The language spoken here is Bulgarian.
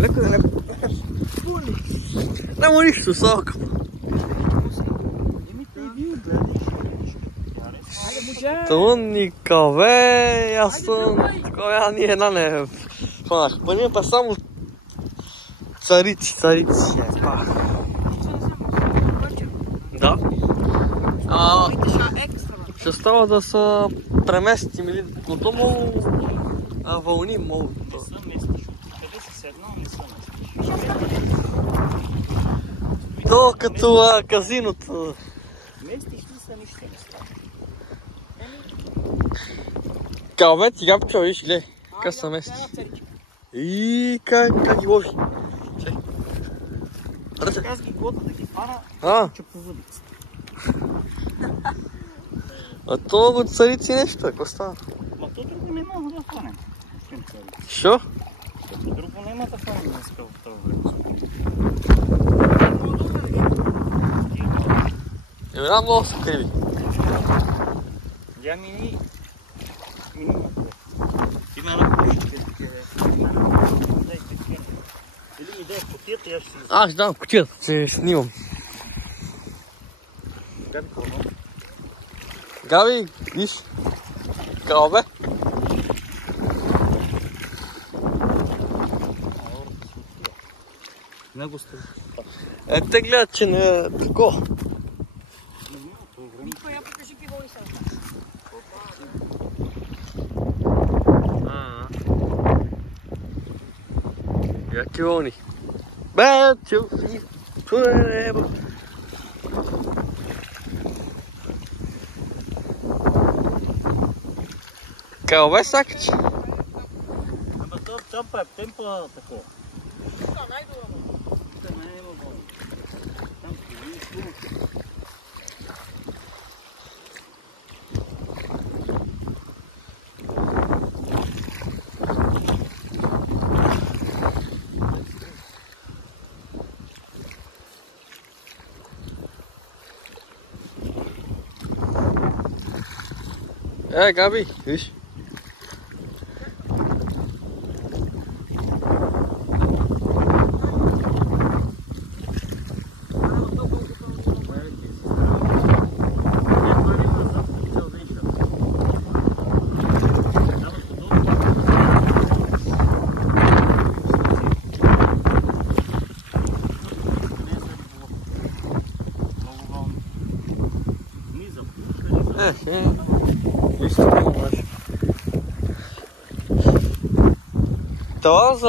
Леко да не... Нема нищо, сока. Тоникаве, аз съм... Такова ни една не... Хванах. Пъним па само... Царици. Да. Ще става да са преместим или готово вълни могат. Не са местиш. Къде си седнал, не са местиш. То като казиното. Местиш ли са, нищо не става. Калме, тига пчел, виж, гледай. Как са мести. И как ги ложи. Аз ги года да ги фана, че по въдицата. А то го царици нещо, какво става? Ма то друго не мога да фанем. Шо? Друго няма да фанем да спел в това време. Една много са криви. Я мини на това. Има на кушите такива. Дай такива. Или ми дай кутията, я ще си... Аз ще дам кутията, че снимам. Габи кълно. Габи, виж. Калбе. Много сте. Те гледат, че не е тако. Никой я покажи пиво и селка. Jakie oni? Battlefield forever. Калбе сакаш? Ама то там па е темпо такова. Тука най-добро. Тука няма болно. Там ще видиш хубаво. Gabi, виж. Това за